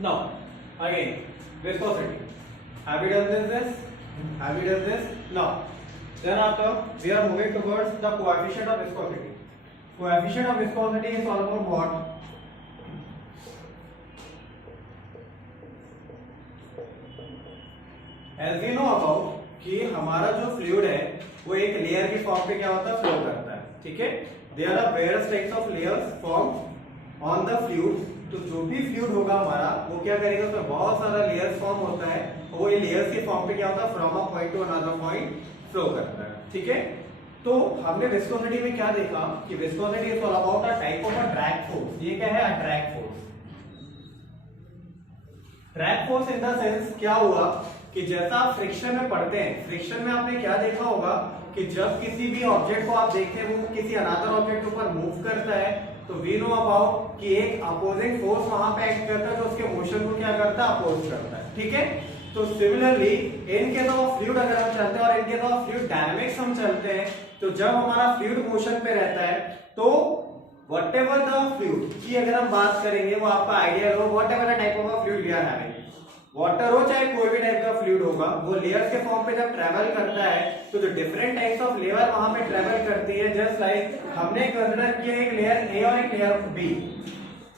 Now, again, viscosity. Have we done this? Have we done this? Now, then after we are moving towards the coefficient of viscosity. Coefficient of viscosity is all about what? As we know about कि हमारा जो fluid है वो एक layer की form पे क्या होता है, फ्लो करता है, ठीक है. There are various types of layers form on the fluid. तो जो भी फ्लूइड होगा हमारा वो क्या करेगा, उसमें बहुत सारा लेयर्स फॉर्म होता है और वो ये लेयर्स के फॉर्म पे क्या होता है, from a point two another point flow करता है, ठीक है. तो हमने विस्कोसिटी में क्या देखा कि viscosity is all about a type of a drag force. ये क्या है, a drag force. Drag force in the sense क्या हुआ कि जैसा आप फ्रिक्शन में पढ़ते हैं, फ्रिक्शन में आपने क्या देखा होगा कि जब किसी भी ऑब्जेक्ट को आप देखते हैं वो किसी अनदर ऑब्जेक्ट के ऊपर मूव करता है तो वी नो अबाउट कि एक अपोजिंग फोर्स वहां पे एक्ट करता है जो उसके मोशन को क्या करता है, अपोज करता है, ठीक है. तो similarly in case of fluid अगर हम चलते हैं और in case of fluid dynamics हम चलते हैं तो जब हमारा फ्लूइड मोशन पे रहता है तो व्हाटएवर द फ्लूइड की अगर हम बात करेंगे वो आपका आइडिया लो, whatever the type of fluid we are having, water हो चाहे कोई भी टाइप का फ्लूइड होगा, वो लेयर्स के फॉर्म पे जब ट्रेवल करता है तो जो डिफरेंट टाइप्स ऑफ लेयर वहां पे ट्रेवल करती है, जस्ट लाइक हमने कंसीडर किया एक लेयर ए और एक लेयर बी,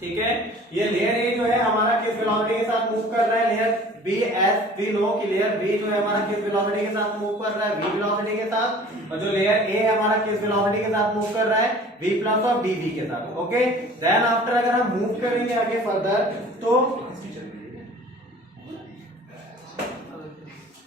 ठीक है. ये लेयर ए जो है हमारा किस वेलोसिटी के साथ मूव कर रहा है, layer B as we know कि लेयर बी जो है हमारा किस वेलोसिटी के साथ मूव कर रहा है, v वेलोसिटी के साथ, और जो लेयर ए हमारा किस वेलोसिटी के साथ मूव कर रहा है, v प्लस और dv के साथ, ओके. देन आफ्टर अगर हम मूव करेंगे आगे फर्दर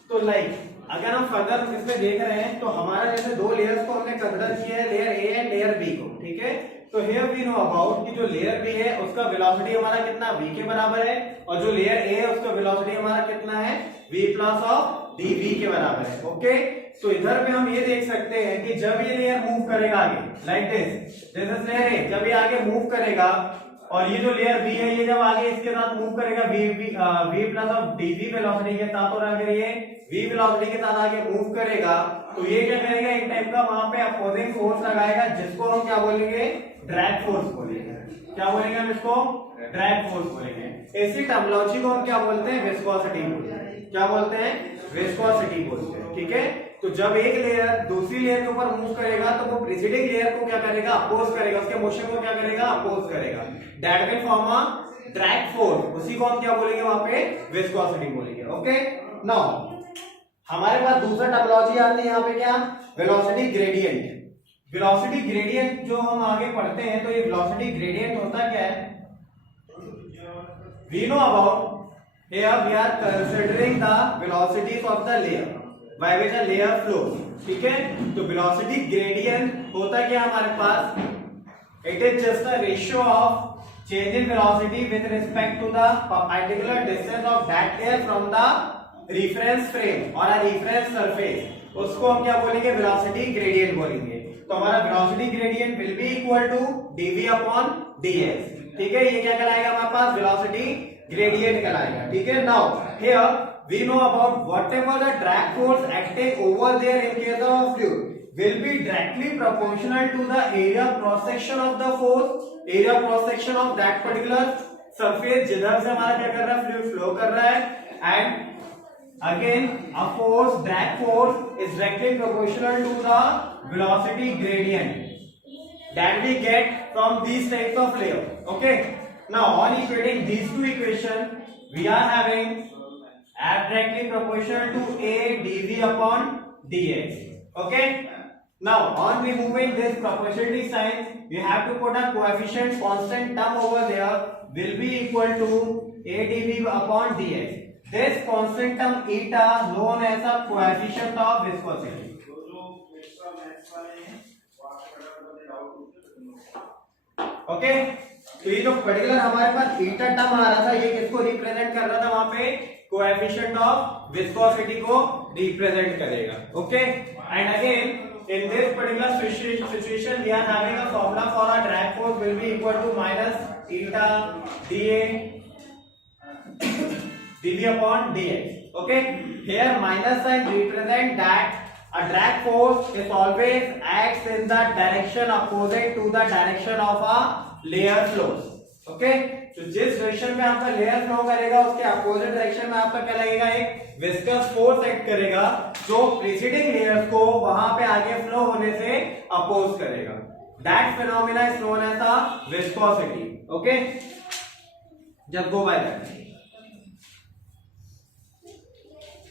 तो लाइक अगर हम फर्दर इसमें देख रहे हैं तो हमारा जैसे दो लेयर्स को हमने कंसीडर किया है, layer A and layer B को, ठीक है. तो हियर वी नो अबाउट कि जो लेयर बी है उसका वेलोसिटी हमारा कितना v के बराबर है और जो लेयर ए है उसका वेलोसिटी हमारा कितना है, v प्लस ऑफ dv के बराबर है, ओके. तो इधर पे हम ये देख सकते हैं कि जब ये लेयर मूव करेगा आगे like this is layer A, जब ये आगे मूव करेगा और ये जो लेयर बी है ये जब आगे इसके साथ मूव करेगा v plus of dv velocity के साथ, और अगर ये v वेलोसिटी के साथ आगे मूव करेगा तो ये क्या करेगा, एक टाइप का वहां पे अपोजिंग फोर्स लगाएगा जिसको हम क्या बोलेंगे, ड्रैग फोर्स बोलेंगे. क्या बोलेंगे हम इसको, ड्रैग फोर्स बोलेंगे. इसी टर्मिनोलॉजी को हम क्या बोलते हैं, विस्कोसिटी बोलते हैं. क्या बोलते हैं, विस्कोसिटी बोलते हैं, ठीक है. तो जब एक लेयर दूसरी लेयर के ऊपर मूव करेगा तो वो प्रीसीडिंग लेयर को क्या करेगा, अपोज करेगा, उसके मोशन को क्या करेगा, अपोज करेगा. That will form a drag force. उसी को हम क्या बोलेंगे वहां पे, विस्कोसिटी बोलेंगे, ओके. नाउ हमारे पास दूसरा टर्मिनोलॉजी आती है यहाँ पे क्या, वेलोसिटी ग्रेडियंट. वेलोसिटी ग्रेडियंट जो हम आगे पढ़ते हैं तो ये वेलोसिटी ग्रेडियंट होता क्या है, we know about here we are considering the velocities of the layer by which the layer flows, ठीक है. तो वेलोसिटी ग्रेडियंट होता क्या हमारे पास, it is just the ratio of change in velocity with respect to the perpendicular distance of that layer from the reference frame or a reference surface. उसको हम क्या बोलेंगे, velocity gradient बोलेंगे. तो हमारा velocity gradient will be equal to dv upon dx, ठीक है. ये क्या कहलाएगा हमारे पास, velocity gradient कहलाएगा, ठीक है. Now here we know about whatever the drag force acting over there in case of fluid will be directly proportional to the area cross section of the force, area cross section of that particular surface जिधर से हमारा क्या कर रहा है, fluid flow कर रहा है. and again a force, drag force is directly proportional to the velocity gradient that we get from these types of layer, okay. Now on equating these two equations we are having f directly proportional to a dv upon dx, okay. Now on removing this proportionality sign we have to put a coefficient constant term over there will be equal to a dv upon dx. This constant term eta known as a coefficient of viscosity. Okay, तो ये जो particular हमारे पास eta term आ रहा था ये किसको represent कर रहा था, वहां पे कोएफिशिएंट ऑफ विस्कोसिटी को रिप्रेजेंट करेगा, okay. And again in this particular situation we are having a formula for a drag force will be equal to minus eta dA dv upon dx, okay. Here minus sign represent that a drag force is always acts in the direction opposite to the direction of a layer flows, okay, तो जिस direction में आपका layer flow करेगा उसके opposite direction में आपका क्या लगेगा, एक विस्कस फोर्स एक्ट करेगा जो प्रीसीडिंग लेयर्स को वहां पे आगे फ्लो होने से अपोज करेगा। That phenomena is known as the viscosity. Okay, just go by that.